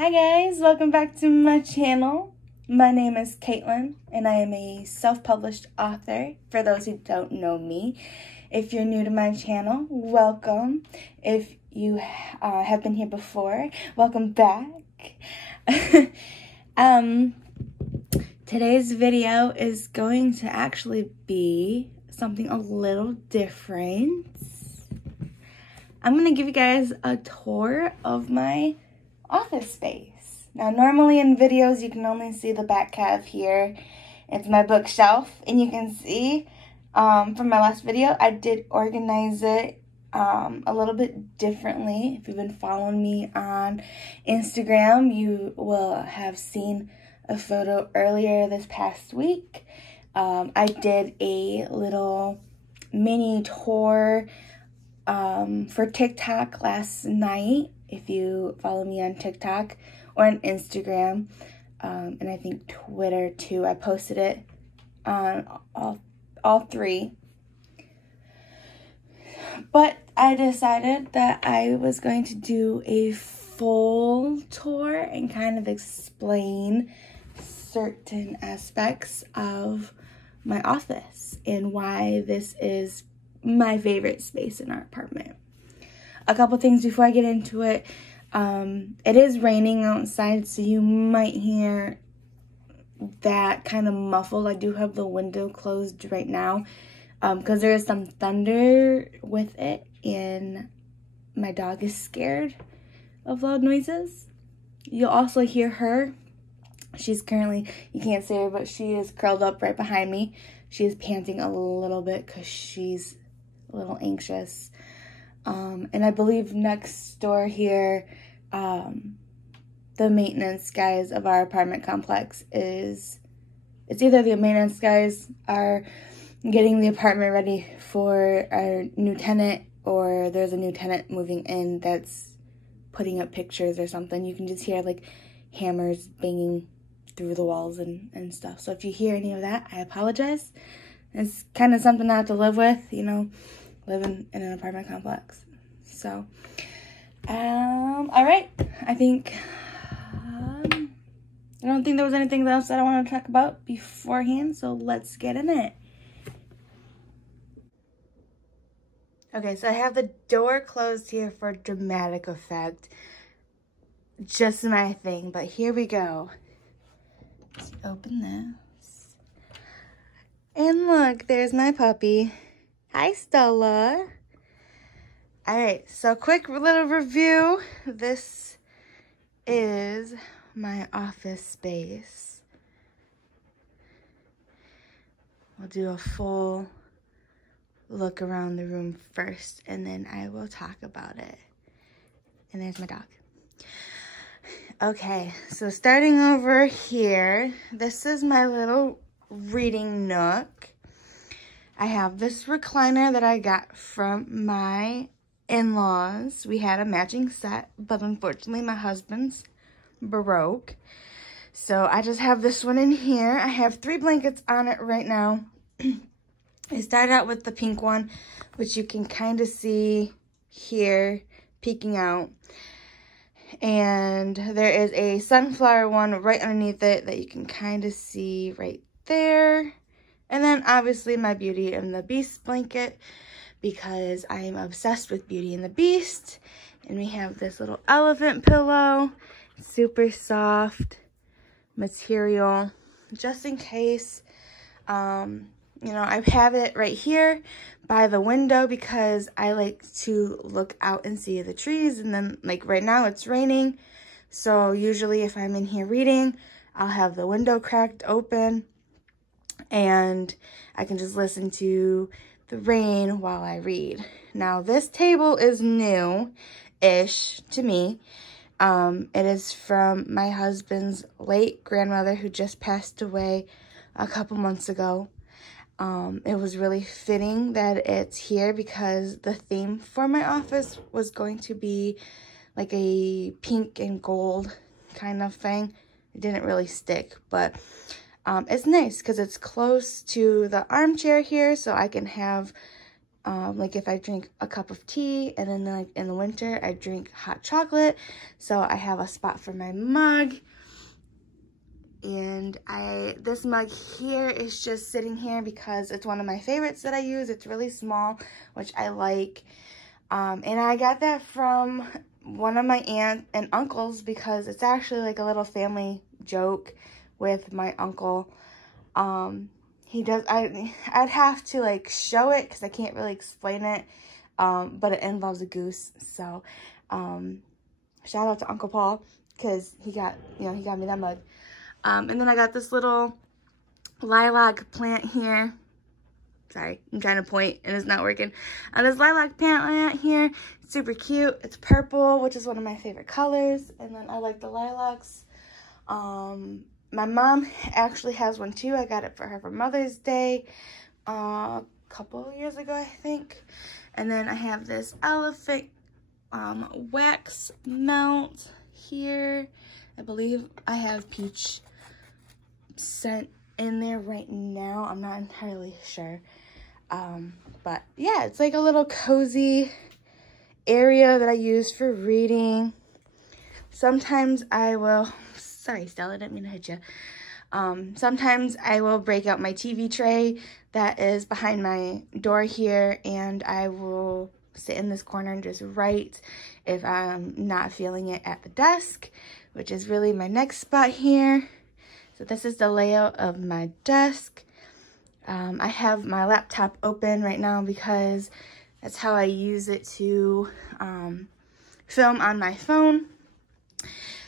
Hi guys, welcome back to my channel. My name is Caitlin and I am a self-published author, for those who don't know me. If you're new to my channel, welcome. If you have been here before, welcome back. Today's video is going to actually be something a little different. I'm going to give you guys a tour of my office space. Now, normally in videos, you can only see the back half here. It's my bookshelf, and you can see from my last video, I did organize it a little bit differently. If you've been following me on Instagram, you will have seen a photo earlier this past week. I did a little mini tour for TikTok last night. If you follow me on TikTok or on Instagram, and I think Twitter too, I posted it on all three. But I decided that I was going to do a full tour and kind of explain certain aspects of my office and why this is my favorite space in our apartment. A couple things before I get into it. It is raining outside, so you might hear that kind of muffled. I do have the window closed right now because there is some thunder with it, and my dog is scared of loud noises. You'll also hear her. She's currently, you can't see her, but she is curled up right behind me. She is panting a little bit because she's a little anxious. And I believe next door here, the maintenance guys of our apartment complex it's either the maintenance guys are getting the apartment ready for our new tenant, or there's a new tenant moving in that's putting up pictures or something. You can just hear like hammers banging through the walls and stuff. So if you hear any of that, I apologize. It's kind of something I have to live with, you know, living in an apartment complex. So, all right, I think, I don't think there was anything else that I want to talk about beforehand, so let's get in it. Okay, so I have the door closed here for dramatic effect. Just my thing, but here we go. Let's open this. And look, there's my puppy. Hi, Stella. All right, so quick little review. This is my office space. We'll do a full look around the room first, and then I will talk about it. And there's my dog. Okay, so starting over here, this is my little reading nook. I have this recliner that I got from my in-laws. We had a matching set, but unfortunately my husband's broke. So I just have this one in here. I have 3 blankets on it right now. I started out with the pink one, which you can kind of see here peeking out. And there is a sunflower one right underneath it that you can kind of see right there. And then obviously my Beauty and the Beast blanket, because I am obsessed with Beauty and the Beast. And we have this little elephant pillow, super soft material, just in case. You know, I have it right here by the window because I like to look out and see the trees. And then, like right now, it's raining. So usually if I'm in here reading, I'll have the window cracked open and I can just listen to the rain while I read. Now, this table is new-ish to me. It is from my husband's late grandmother who just passed away a couple months ago. It was really fitting that it's here because the theme for my office was going to be like a pink and gold kind of thing. It didn't really stick, but it's nice because it's close to the armchair here, so I can have Like if I drink a cup of tea, and then like in the winter I drink hot chocolate. So I have a spot for my mug. And this mug here is just sitting here because it's one of my favorites that I use. It's really small, which I like. And I got that from one of my aunt and uncles because it's actually like a little family joke with my uncle. I'd have to like show it because I can't really explain it. But it involves a goose. So, shout out to Uncle Paul because he got me that mug. And then I got this little lilac plant here. Sorry, I'm trying to point and it's not working. This lilac plant here, it's super cute. It's purple, which is one of my favorite colors. And then I like the lilacs. My mom actually has one too. I got it for her for Mother's Day a couple of years ago, I think. And then I have this elephant wax melt here. I believe I have peach scent in there right now. I'm not entirely sure. But yeah, it's like a little cozy area that I use for reading. Sometimes I will, sorry Stella, I didn't mean to hit you. Sometimes I will break out my TV tray that is behind my door here, and I will sit in this corner and just write if I'm not feeling it at the desk, which is really my next spot here. So this is the layout of my desk. I have my laptop open right now because that's how I use it to film on my phone.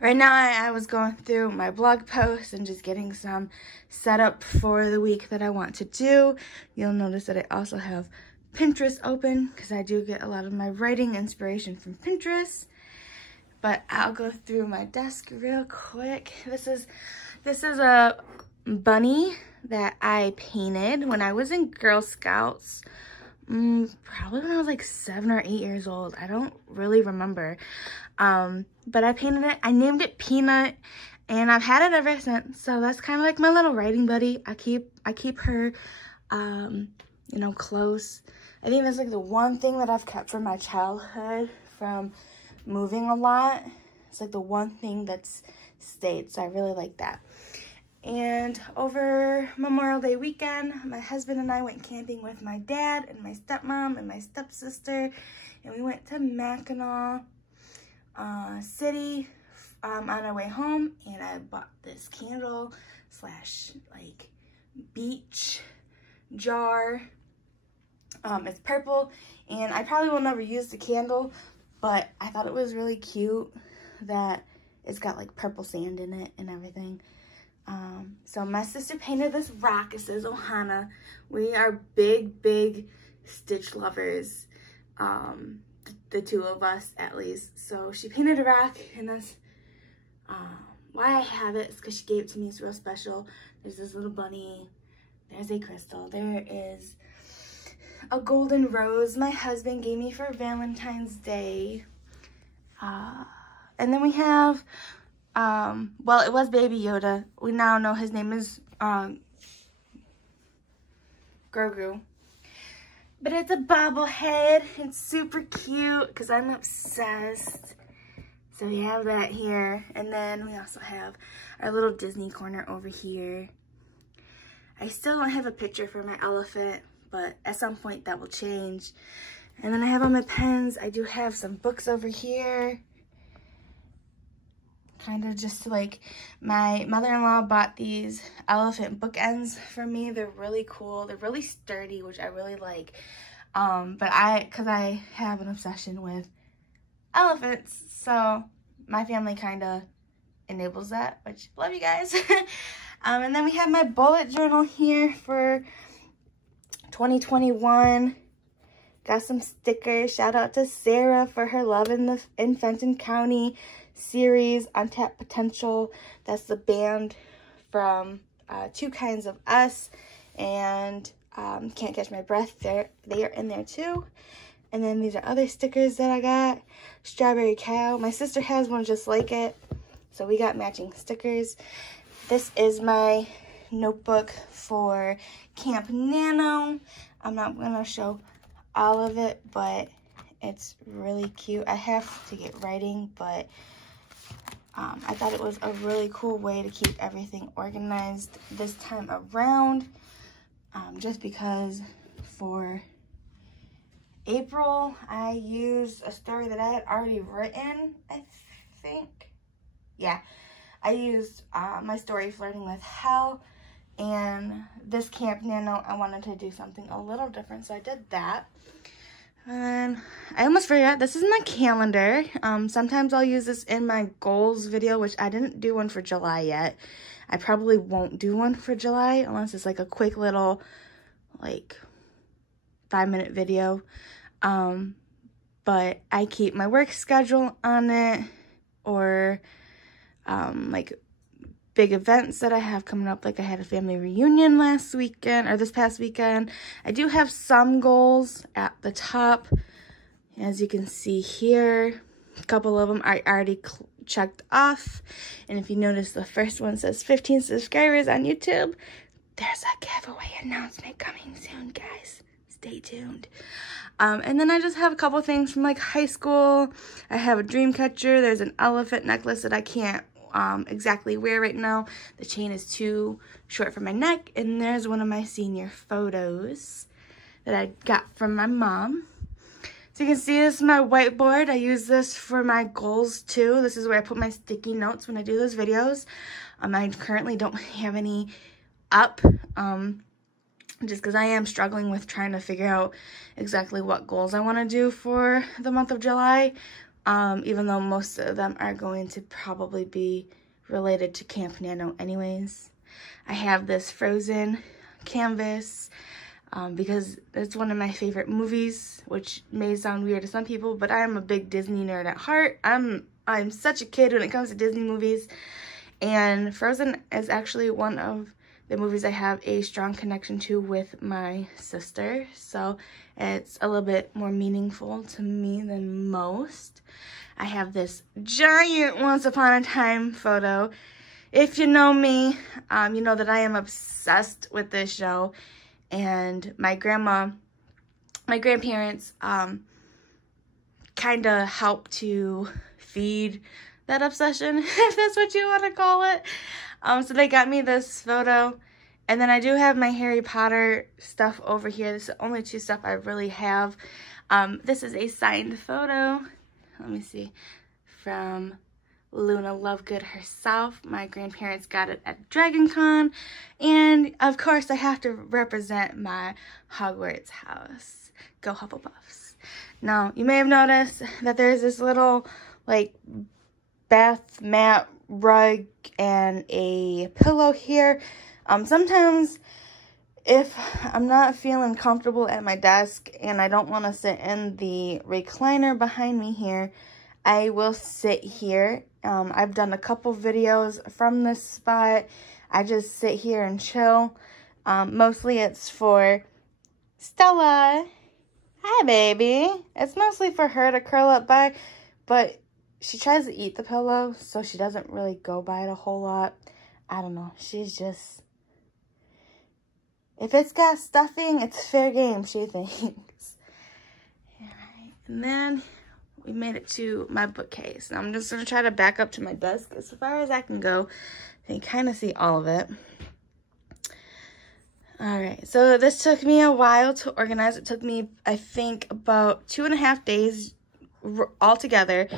Right now I was going through my blog posts and just getting some set up for the week that I want to do. You'll notice that I also have Pinterest open because I do get a lot of my writing inspiration from Pinterest. But I'll go through my desk real quick. This is a bunny that I painted when I was in Girl Scouts. Probably when I was like 7 or 8 years old. I don't really remember. But I painted it. I named it Peanut, and I've had it ever since. So that's kind of like my little writing buddy. I keep her, you know, close. I think that's like the one thing that I've kept from my childhood, from moving a lot. It's like the one thing that's stayed. So I really like that. And over Memorial Day weekend, my husband and I went camping with my dad and my stepmom and my stepsister. And we went to Mackinac City on our way home. And I bought this candle slash like beach jar. It's purple. And I probably will never use the candle, but I thought it was really cute that it's got like purple sand in it and everything. So my sister painted this rock. It says Ohana. We are big Stitch lovers. The two of us at least. So she painted a rock, and that's why I have it. It's because she gave it to me. It's real special. There's this little bunny. There's a crystal. There is a golden rose my husband gave me for Valentine's Day. And then we have, well, it was Baby Yoda. We now know his name is Grogu. But it's a bobblehead. It's super cute because I'm obsessed. So we have that here. And then we also have our little Disney corner over here. I still don't have a picture for my elephant, but at some point that will change. And then I have all my pens. I do have some books over here. Kind of just like, my mother-in-law bought these elephant bookends for me. They're really cool. They're really sturdy, which I really like. But because I have an obsession with elephants, so my family kind of enables that, which love you guys. And then we have my bullet journal here for 2021. Got some stickers. Shout out to Sarah for her love in Fenton County series, Untapped Potential. That's the band from Two Kinds of Us and Can't Catch My Breath. They are in there too. And then these are other stickers that I got. Strawberry Cow. My sister has one just like it, so we got matching stickers. This is my notebook for Camp Nano. I'm not gonna show all of it, but it's really cute. I have to get writing, but I thought it was a really cool way to keep everything organized this time around, just because for April, I used a story that I had already written, I think. Yeah, I used my story, Flirting with Hell, and this Camp Nano, I wanted to do something a little different, so I did that. And I almost forgot, this is my calendar. Sometimes I'll use this in my goals video, which I didn't do one for July yet. I probably won't do one for July unless it's like a quick little, like, 5-minute video. But I keep my work schedule on it, or like big events that I have coming up. Like I had a family reunion last weekend, or this past weekend. I do have some goals at the top, as you can see here. A couple of them I already checked off, and if you notice, the first one says 15 subscribers on YouTube. There's a giveaway announcement coming soon, guys. Stay tuned. And then I just have a couple things from like high school. I have a dream catcher. There's an elephant necklace that I can't exactly wear right now. The chain is too short for my neck. And there's one of my senior photos that I got from my mom. So you can see this is my whiteboard. I use this for my goals too. This is where I put my sticky notes when I do those videos. I currently don't have any up, just because I am struggling with trying to figure out exactly what goals I want to do for the month of July, even though most of them are going to probably be related to Camp Nano anyways. I have this Frozen canvas because it's one of my favorite movies, which may sound weird to some people, but I am a big Disney nerd at heart. I'm such a kid when it comes to Disney movies, and Frozen is actually one of the movies I have a strong connection to with my sister, so it's a little bit more meaningful to me than most. I have this giant Once Upon a Time photo. If you know me, you know that I am obsessed with this show, and my grandparents kind of helped to feed that obsession, if that's what you want to call it. So they got me this photo, and then I do have my Harry Potter stuff over here. This is the only two stuff I really have. This is a signed photo, let me see, from Luna Lovegood herself. My grandparents got it at Dragon Con, and of course I have to represent my Hogwarts house. Go Hufflepuffs. Now, you may have noticed that there's this little, like, bath mat rug and a pillow here. Sometimes if I'm not feeling comfortable at my desk and I don't want to sit in the recliner behind me here, I will sit here. I've done a couple videos from this spot. I just sit here and chill. Mostly it's for Stella. Hi, baby. It's mostly for her to curl up by, but she tries to eat the pillow, so she doesn't really go by it a whole lot. I don't know. She's just, if it's got stuffing, it's fair game, she thinks. Alright, and then we made it to my bookcase. Now I'm just going to try to back up to my desk as far as I can go. So you kind of see all of it. Alright, so this took me a while to organize. It took me, I think, about 2.5 days altogether,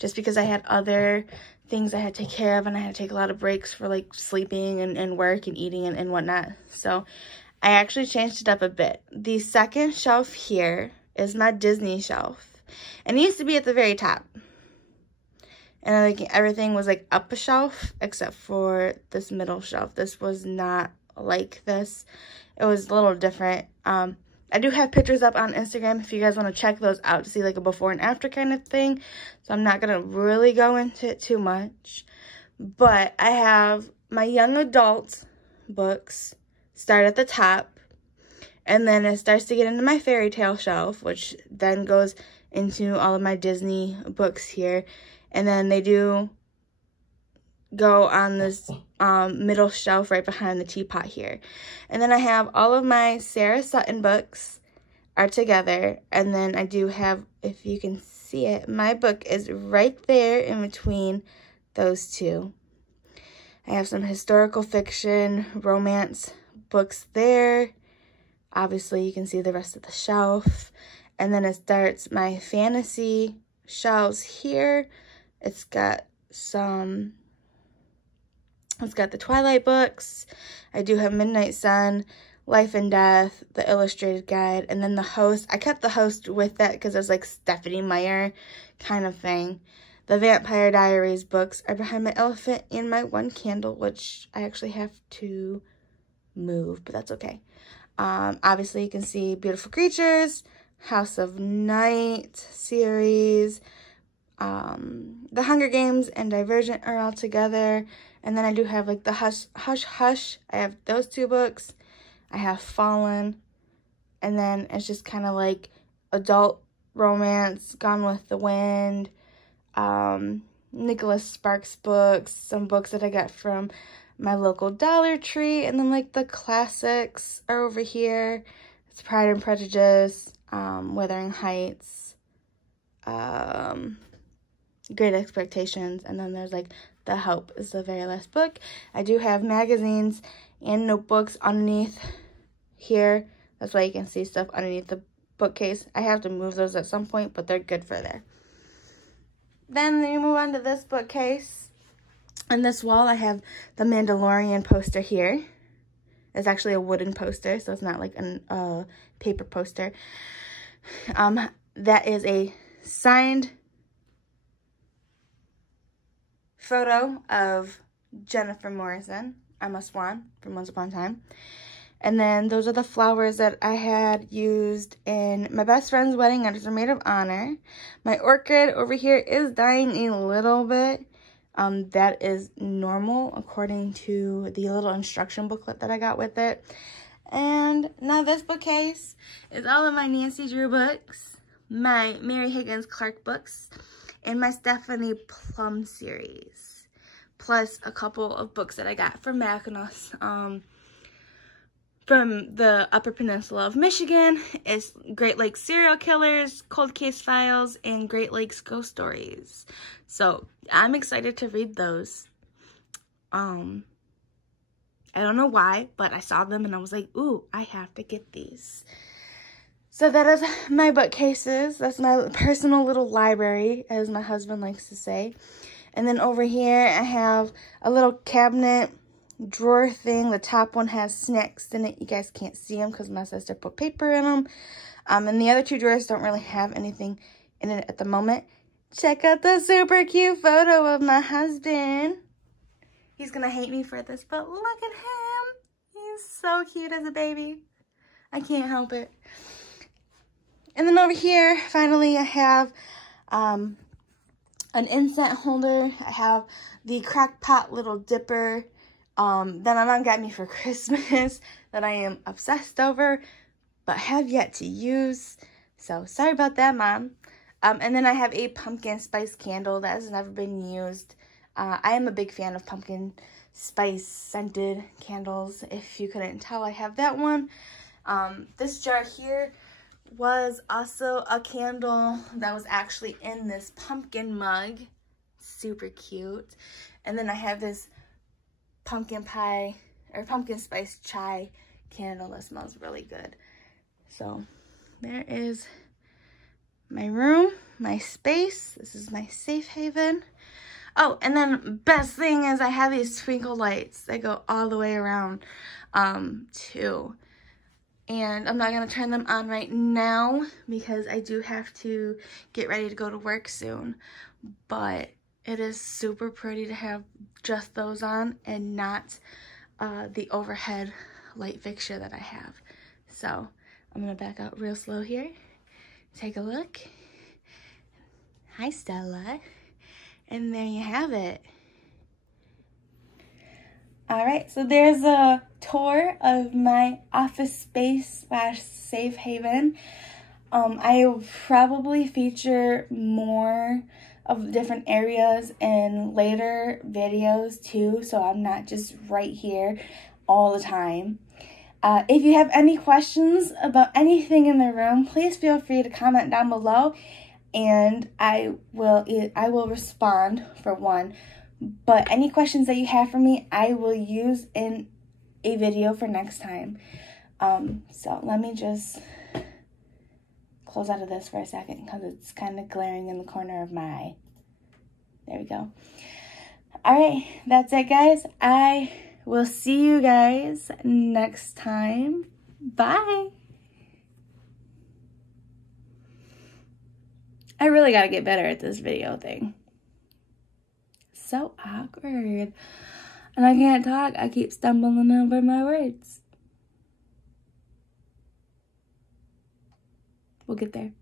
just because I had other things I had to take care of, and I had to take a lot of breaks for like sleeping and work and eating and whatnot. So I actually changed it up a bit. The second shelf here is my Disney shelf, and it used to be at the very top, and like everything was like up a shelf except for this middle shelf. This was not like this. It was a little different. I do have pictures up on Instagram if you guys want to check those out to see like a before and after kind of thing. So I'm not going to really go into it too much. But I have my young adult books start at the top. And then it starts to get into my fairy tale shelf, which then goes into all of my Disney books here. And then they do go on this middle shelf right behind the teapot here. And then I have all of my Sarah Sutton books are together. And then I do have, if you can see it, my book is right there in between those two. I have some historical fiction, romance books there. Obviously, you can see the rest of the shelf. And then it starts my fantasy shelves here. It's got the Twilight books. I do have Midnight Sun, Life and Death, the Illustrated Guide, and then the Host. I kept the Host with that because it was like Stephanie Meyer kind of thing. The Vampire Diaries books are behind my elephant and my one candle, which I actually have to move, but that's okay. Obviously, you can see Beautiful Creatures, House of Night series, The Hunger Games and Divergent are all together. And then I do have like the Hush Hush. I have those two books. I have Fallen. And then it's just kind of like adult romance, Gone with the Wind, Nicholas Sparks books, some books that I got from my local Dollar Tree, and then like the classics are over here. It's Pride and Prejudice, Wuthering Heights, Great Expectations, and then there's like The Hope is the very last book. I do have magazines and notebooks underneath here. That's why you can see stuff underneath the bookcase. I have to move those at some point, but they're good for there. Then we move on to this bookcase. On this wall, I have the Mandalorian poster here. It's actually a wooden poster, so it's not like a paper poster. That is a signed photo of Jennifer Morrison, Emma Swan from Once Upon a Time. And then those are the flowers that I had used in my best friend's wedding as a maid of honor. My orchid over here is dying a little bit. That is normal according to the little instruction booklet that I got with it. And now this bookcase is all of my Nancy Drew books, my Mary Higgins Clark books, and my Stephanie Plum series. Plus a couple of books that I got from Mackinac. From the Upper Peninsula of Michigan is Great Lakes Serial Killers, Cold Case Files, and Great Lakes Ghost Stories. So I'm excited to read those. I don't know why, but I saw them and I was like, ooh, I have to get these. So that is my bookcases. That's my personal little library, as my husband likes to say. And then over here I have a little cabinet drawer thing. The top one has snacks in it. You guys can't see them because my sister put paper in them. And the other two drawers don't really have anything in it at the moment. Check out the super cute photo of my husband. He's gonna hate me for this, but look at him. He's so cute as a baby. I can't help it. And then over here, finally, I have an incense holder. I have the Crackpot Little Dipper that my mom got me for Christmas that I am obsessed over, but have yet to use. So sorry about that, Mom. And then I have a pumpkin spice candle that has never been used. I am a big fan of pumpkin spice scented candles. If you couldn't tell, I have that one. This jar here was also a candle that was actually in this pumpkin mug. Super cute. And then I have this pumpkin pie or pumpkin spice chai candle that smells really good. So there is my room, my space. This is my safe haven. Oh, and then best thing is I have these twinkle lights that go all the way around too. And I'm not going to turn them on right now because I do have to get ready to go to work soon. But it is super pretty to have just those on and not the overhead light fixture that I have. So I'm going to back out real slow here. Take a look. Hi, Stella. And there you have it. All right, so there's a tour of my office space / safe haven. I will probably feature more of different areas in later videos too, so I'm not just right here all the time. If you have any questions about anything in the room, please feel free to comment down below, and I will respond for one. But any questions that you have for me, I will use in a video for next time. So let me just close out of this for a second because it's kind of glaring in the corner of my eye. There we go. All right, that's it, guys. I will see you guys next time. Bye. I really got to get better at this video thing. So awkward. And I can't talk. I keep stumbling over my words. We'll get there.